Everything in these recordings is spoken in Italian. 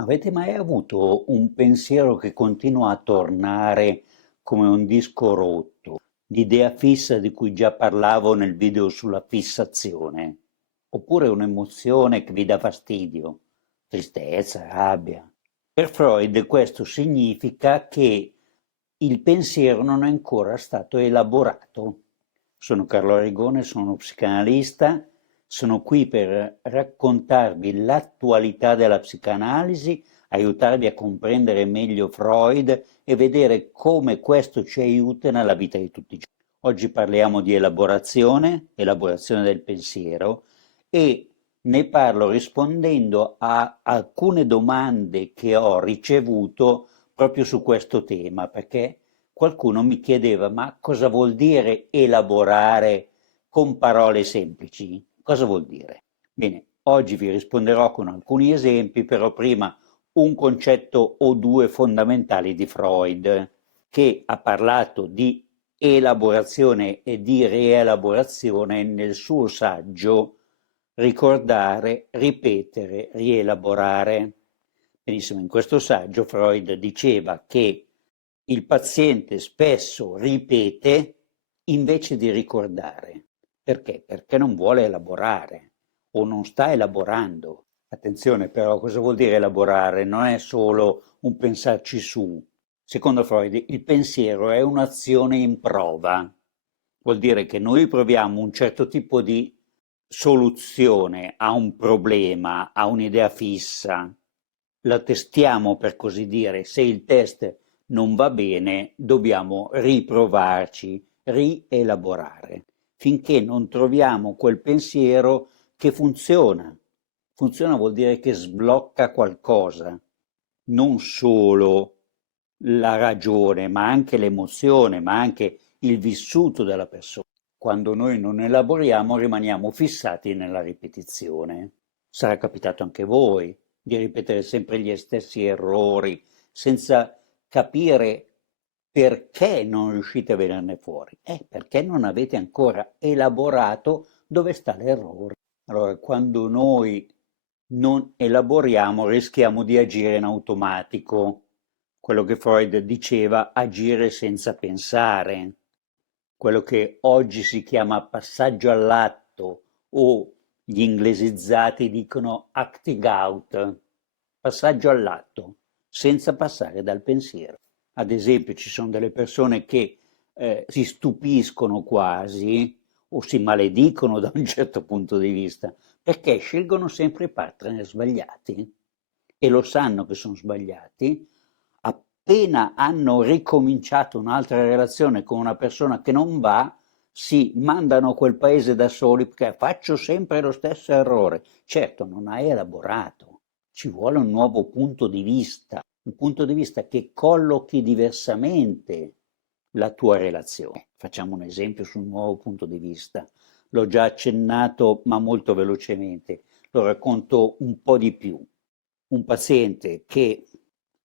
Avete mai avuto un pensiero che continua a tornare come un disco rotto, l'idea fissa di cui già parlavo nel video sulla fissazione? Oppure un'emozione che vi dà fastidio, tristezza, rabbia? Per Freud questo significa che il pensiero non è ancora stato elaborato. Sono Carlo Arrigone, sono uno psicanalista, sono qui per raccontarvi l'attualità della psicanalisi, aiutarvi a comprendere meglio Freud e vedere come questo ci aiuta nella vita di tutti i giorni. Oggi parliamo di elaborazione del pensiero e ne parlo rispondendo a alcune domande che ho ricevuto proprio su questo tema, perché qualcuno mi chiedeva: ma cosa vuol dire elaborare con parole semplici? Cosa vuol dire? Bene, oggi vi risponderò con alcuni esempi, però prima un concetto o due fondamentali di Freud, che ha parlato di elaborazione e di rielaborazione nel suo saggio Ricordare, ripetere, rielaborare. Benissimo, in questo saggio Freud diceva che il paziente spesso ripete invece di ricordare. Perché? Perché non vuole elaborare o non sta elaborando. Attenzione però, cosa vuol dire elaborare? Non è solo un pensarci su. Secondo Freud, il pensiero è un'azione in prova. Vuol dire che noi proviamo un certo tipo di soluzione a un problema, a un'idea fissa, la testiamo per così dire. Se il test non va bene, dobbiamo riprovarci, rielaborare, finché non troviamo quel pensiero che funziona. Funziona vuol dire che sblocca qualcosa, non solo la ragione, ma anche l'emozione, ma anche il vissuto della persona. Quando noi non elaboriamo, rimaniamo fissati nella ripetizione. Sarà capitato anche a voi di ripetere sempre gli stessi errori senza capire perché non riuscite a venirne fuori. È perché non avete ancora elaborato dove sta l'errore. Allora, quando noi non elaboriamo, rischiamo di agire in automatico, quello che Freud diceva agire senza pensare, quello che oggi si chiama passaggio all'atto o gli inglesizzati dicono acting out, passaggio all'atto, senza passare dal pensiero. Ad esempio, ci sono delle persone che si stupiscono quasi o si maledicono da un certo punto di vista perché scelgono sempre i partner sbagliati e lo sanno che sono sbagliati. Appena hanno ricominciato un'altra relazione con una persona che non va, si mandano a quel paese da soli perché faccio sempre lo stesso errore. Certo, non hai elaborato, ci vuole un nuovo punto di vista, un punto di vista che collochi diversamente la tua relazione. Facciamo un esempio su un nuovo punto di vista. L'ho già accennato, ma molto velocemente. Lo racconto un po' di più. Un paziente che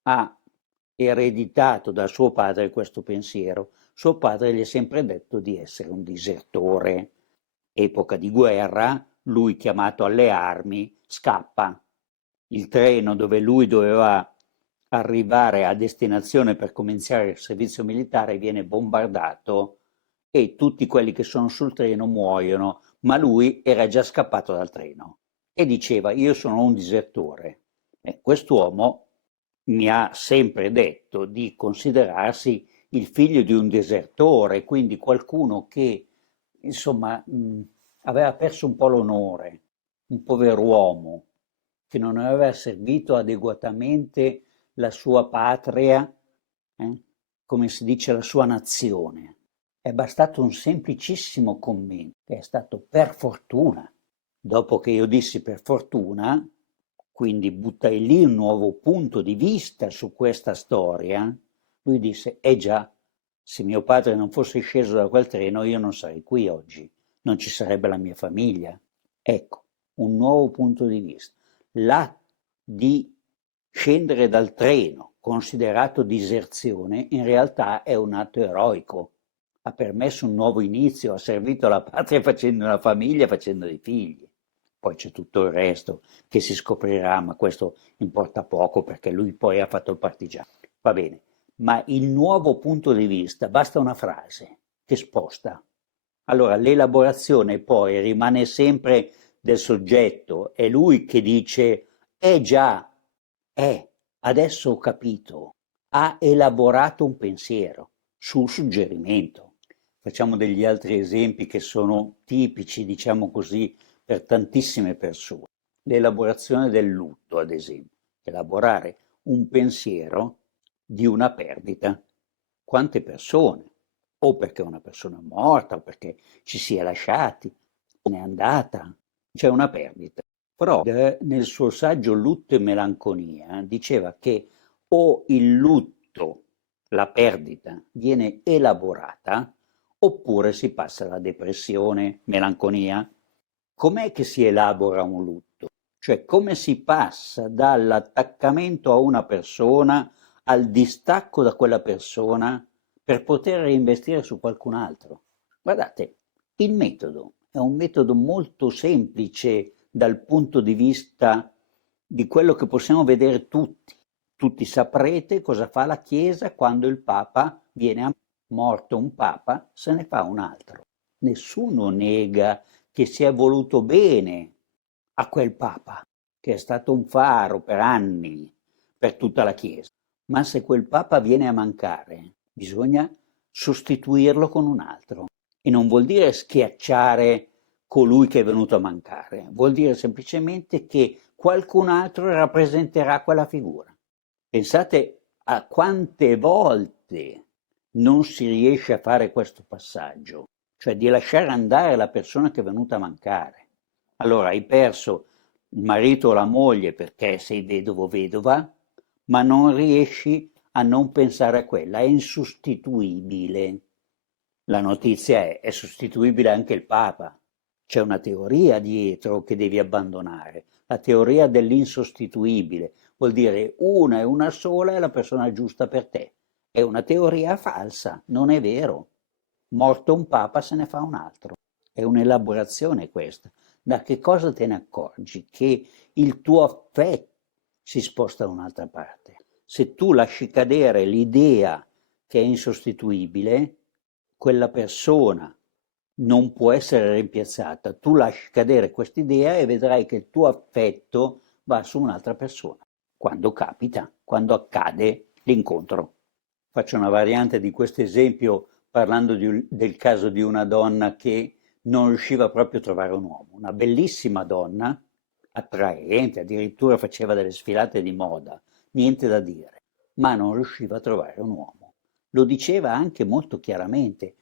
ha ereditato da suo padre questo pensiero. Suo padre gli ha sempre detto di essere un disertore. Epoca di guerra, lui chiamato alle armi, scappa. Il treno dove lui doveva arrivare a destinazione per cominciare il servizio militare viene bombardato e tutti quelli che sono sul treno muoiono, ma lui era già scappato dal treno e diceva: io sono un disertore. Quest'uomo mi ha sempre detto di considerarsi il figlio di un disertore, quindi qualcuno che insomma aveva perso un po' l'onore, un pover'uomo che non aveva servito adeguatamente la sua patria, come si dice, la sua nazione. È bastato un semplicissimo commento, che è stato per fortuna. Dopo che io dissi per fortuna, quindi buttai lì un nuovo punto di vista su questa storia, lui disse: eh già, se mio padre non fosse sceso da quel treno io non sarei qui oggi, non ci sarebbe la mia famiglia. Ecco, un nuovo punto di vista. L'atto di scendere dal treno, considerato diserzione, in realtà è un atto eroico. Ha permesso un nuovo inizio, ha servito la patria facendo una famiglia, facendo dei figli. Poi c'è tutto il resto che si scoprirà, ma questo importa poco perché lui poi ha fatto il partigiano. Va bene, ma il nuovo punto di vista, basta una frase che sposta. Allora l'elaborazione poi rimane sempre del soggetto, è lui che dice, già, adesso ho capito, ha elaborato un pensiero sul suggerimento. Facciamo degli altri esempi che sono tipici, diciamo così, per tantissime persone. L'elaborazione del lutto, ad esempio, elaborare un pensiero di una perdita. Quante persone, o perché una persona è morta, o perché ci si è lasciati, se n'è andata, c'è una perdita. Freud, nel suo saggio Lutto e melanconia, diceva che o il lutto, la perdita, viene elaborata, oppure si passa alla depressione, melanconia. Com'è che si elabora un lutto? Cioè come si passa dall'attaccamento a una persona al distacco da quella persona per poter reinvestire su qualcun altro. Guardate, il metodo è un metodo molto semplice dal punto di vista di quello che possiamo vedere tutti. Tutti saprete cosa fa la Chiesa quando il Papa viene morto un Papa, se ne fa un altro. Nessuno nega che si è voluto bene a quel Papa, che è stato un faro per anni per tutta la Chiesa. Ma se quel Papa viene a mancare, bisogna sostituirlo con un altro. E non vuol dire schiacciare colui che è venuto a mancare, vuol dire semplicemente che qualcun altro rappresenterà quella figura. Pensate a quante volte non si riesce a fare questo passaggio, cioè di lasciare andare la persona che è venuta a mancare. Allora hai perso il marito o la moglie perché sei vedovo o vedova, ma non riesci a non pensare a quella, è insostituibile. La notizia è sostituibile anche il Papa. C'è una teoria dietro che devi abbandonare, la teoria dell'insostituibile, vuol dire una e una sola è la persona giusta per te. È una teoria falsa, non è vero. Morto un Papa se ne fa un altro. È un'elaborazione questa. Da che cosa te ne accorgi? Che il tuo affetto si sposta da un'altra parte. Se tu lasci cadere l'idea che è insostituibile, quella persona non può essere rimpiazzata. Tu lasci cadere quest'idea e vedrai che il tuo affetto va su un'altra persona. Quando capita, quando accade l'incontro. Faccio una variante di questo esempio parlando del caso di una donna che non riusciva proprio a trovare un uomo. Una bellissima donna, attraente, addirittura faceva delle sfilate di moda, niente da dire, ma non riusciva a trovare un uomo. Lo diceva anche molto chiaramente,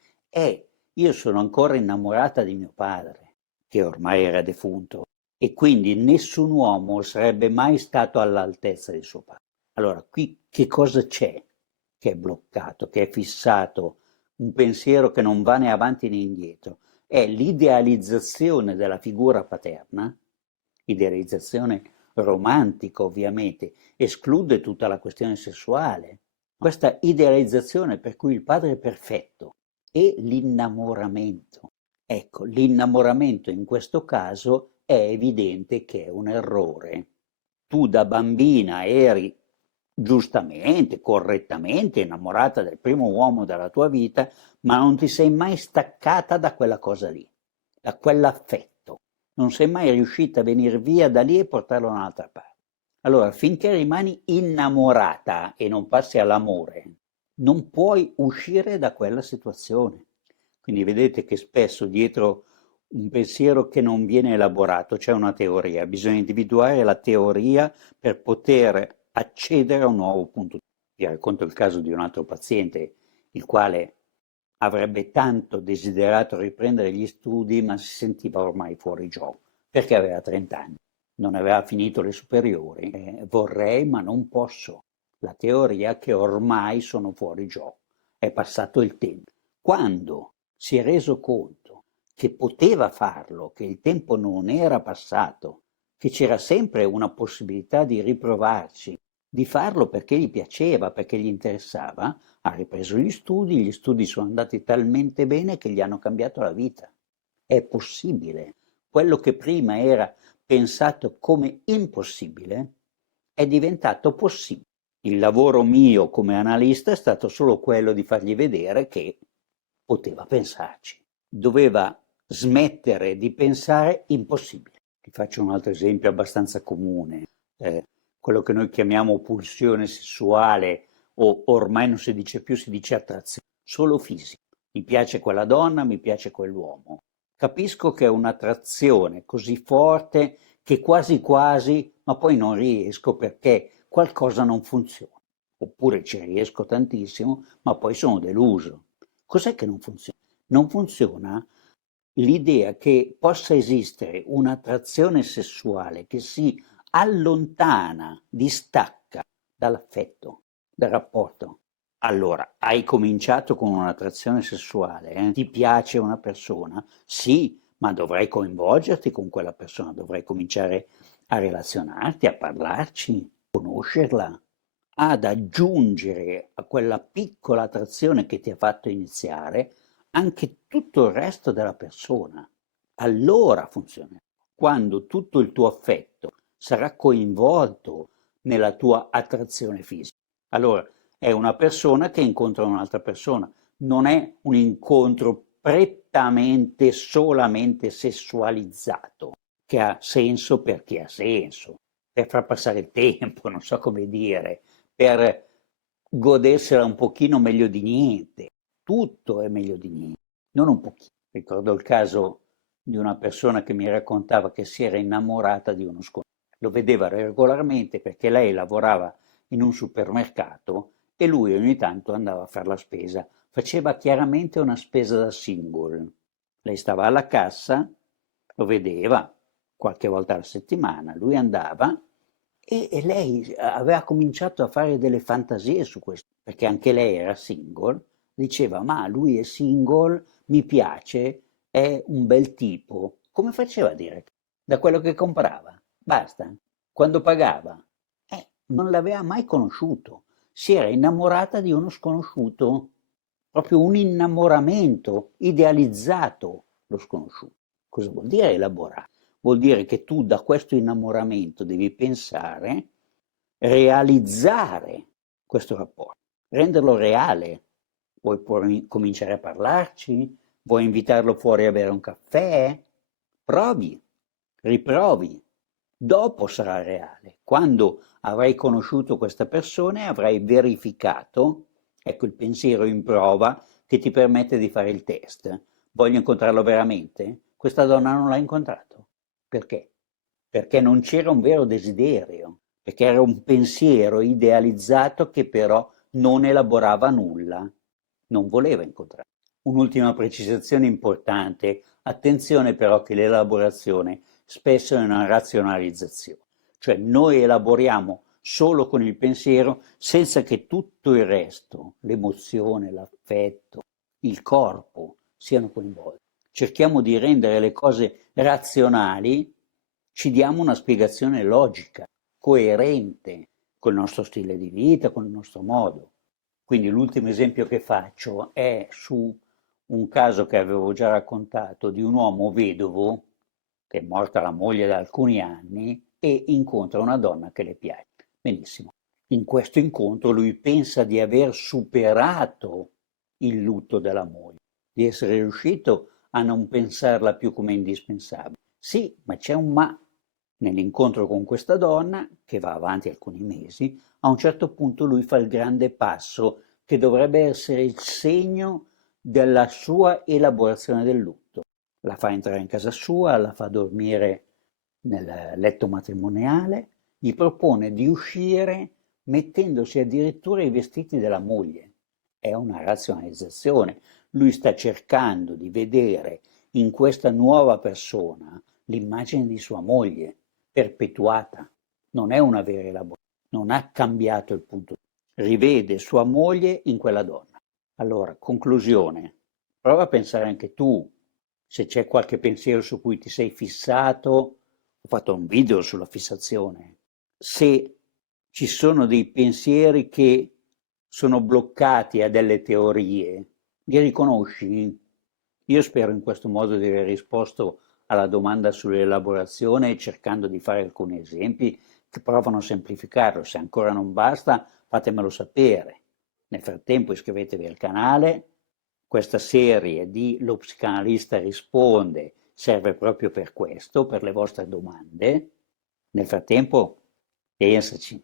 io sono ancora innamorata di mio padre, che ormai era defunto, e quindi nessun uomo sarebbe mai stato all'altezza di suo padre. Allora, qui che cosa c'è che è bloccato, che è fissato, un pensiero che non va né avanti né indietro? È l'idealizzazione della figura paterna, idealizzazione romantica ovviamente, esclude tutta la questione sessuale. Questa idealizzazione per cui il padre è perfetto e l'innamoramento. Ecco, l'innamoramento in questo caso è evidente che è un errore. Tu da bambina eri giustamente, correttamente innamorata del primo uomo della tua vita, ma non ti sei mai staccata da quella cosa lì, da quell'affetto. Non sei mai riuscita a venire via da lì e portarlo da un'altra parte. Allora, finché rimani innamorata e non passi all'amore, non puoi uscire da quella situazione. Quindi vedete che spesso dietro un pensiero che non viene elaborato c'è una teoria, bisogna individuare la teoria per poter accedere a un nuovo punto. Vi racconto il caso di un altro paziente, il quale avrebbe tanto desiderato riprendere gli studi, ma si sentiva ormai fuori gioco, perché aveva 30 anni, non aveva finito le superiori. Vorrei, ma non posso. La teoria che ormai sono fuori gioco. È passato il tempo. Quando si è reso conto che poteva farlo, che il tempo non era passato, che c'era sempre una possibilità di riprovarci, di farlo perché gli piaceva, perché gli interessava, ha ripreso gli studi sono andati talmente bene che gli hanno cambiato la vita. È possibile. Quello che prima era pensato come impossibile è diventato possibile. Il lavoro mio come analista è stato solo quello di fargli vedere che poteva pensarci. Doveva smettere di pensare impossibile. Ti faccio un altro esempio abbastanza comune. Quello che noi chiamiamo pulsione sessuale, o ormai non si dice più, si dice attrazione, solo fisica. Mi piace quella donna, mi piace quell'uomo. Capisco che è un'attrazione così forte che quasi quasi, ma poi non riesco perché qualcosa non funziona. Oppure ci riesco tantissimo, ma poi sono deluso. Cos'è che non funziona? Non funziona l'idea che possa esistere un'attrazione sessuale che si allontana, distacca dall'affetto, dal rapporto. Allora, hai cominciato con un'attrazione sessuale, ti piace una persona? Sì, ma dovrai coinvolgerti con quella persona, dovrai cominciare a relazionarti, a parlarci, conoscerla, ad aggiungere a quella piccola attrazione che ti ha fatto iniziare anche tutto il resto della persona. Allora funziona. Quando tutto il tuo affetto sarà coinvolto nella tua attrazione fisica. Allora, è una persona che incontra un'altra persona, non è un incontro prettamente, solamente sessualizzato, che ha senso perché ha senso, per far passare il tempo, non so come dire, per godersela un pochino meglio di niente. Tutto è meglio di niente, non un pochino. Ricordo il caso di una persona che mi raccontava che si era innamorata di uno sconosciuto. Lo vedeva regolarmente perché lei lavorava in un supermercato e lui ogni tanto andava a fare la spesa. Faceva chiaramente una spesa da single. Lei stava alla cassa, lo vedeva qualche volta alla settimana, lui andava e lei aveva cominciato a fare delle fantasie su questo, perché anche lei era single, diceva ma lui è single, mi piace, è un bel tipo. Come faceva a dire? Da quello che comprava, basta. Quando pagava, non l'aveva mai conosciuto, si era innamorata di uno sconosciuto, proprio un innamoramento idealizzato, lo sconosciuto. Cosa vuol dire elaborare? Vuol dire che tu da questo innamoramento devi pensare, realizzare questo rapporto, renderlo reale. Vuoi cominciare a parlarci? Vuoi invitarlo fuori a bere un caffè? Provi, riprovi. Dopo sarà reale. Quando avrai conosciuto questa persona e avrai verificato, ecco il pensiero in prova che ti permette di fare il test. Voglio incontrarlo veramente? Questa donna non l'ha incontrato. Perché? Perché non c'era un vero desiderio, perché era un pensiero idealizzato che però non elaborava nulla, non voleva incontrare. Un'ultima precisazione importante, attenzione però che l'elaborazione spesso è una razionalizzazione, cioè noi elaboriamo solo con il pensiero senza che tutto il resto, l'emozione, l'affetto, il corpo siano coinvolti. Cerchiamo di rendere le cose razionali, ci diamo una spiegazione logica, coerente col nostro stile di vita, con il nostro modo. Quindi l'ultimo esempio che faccio è su un caso che avevo già raccontato di un uomo vedovo che è morta la moglie da alcuni anni e incontra una donna che le piace. Benissimo. In questo incontro lui pensa di aver superato il lutto della moglie, di essere riuscito a non pensarla più come indispensabile. Sì, ma c'è un ma. Nell'incontro con questa donna, che va avanti alcuni mesi, a un certo punto lui fa il grande passo che dovrebbe essere il segno della sua elaborazione del lutto. La fa entrare in casa sua, la fa dormire nel letto matrimoniale, gli propone di uscire mettendosi addirittura i vestiti della moglie. È una razionalizzazione. Lui sta cercando di vedere in questa nuova persona l'immagine di sua moglie, perpetuata. Non è una vera elaborazione, non ha cambiato il punto. Rivede sua moglie in quella donna. Allora, conclusione, prova a pensare anche tu, se c'è qualche pensiero su cui ti sei fissato, ho fatto un video sulla fissazione, se ci sono dei pensieri che sono bloccati a delle teorie, li riconosci? Io spero in questo modo di aver risposto alla domanda sull'elaborazione cercando di fare alcuni esempi che provano a semplificarlo. Se ancora non basta, fatemelo sapere. Nel frattempo iscrivetevi al canale. Questa serie di Lo psicanalista risponde serve proprio per questo, per le vostre domande. Nel frattempo, pensaci.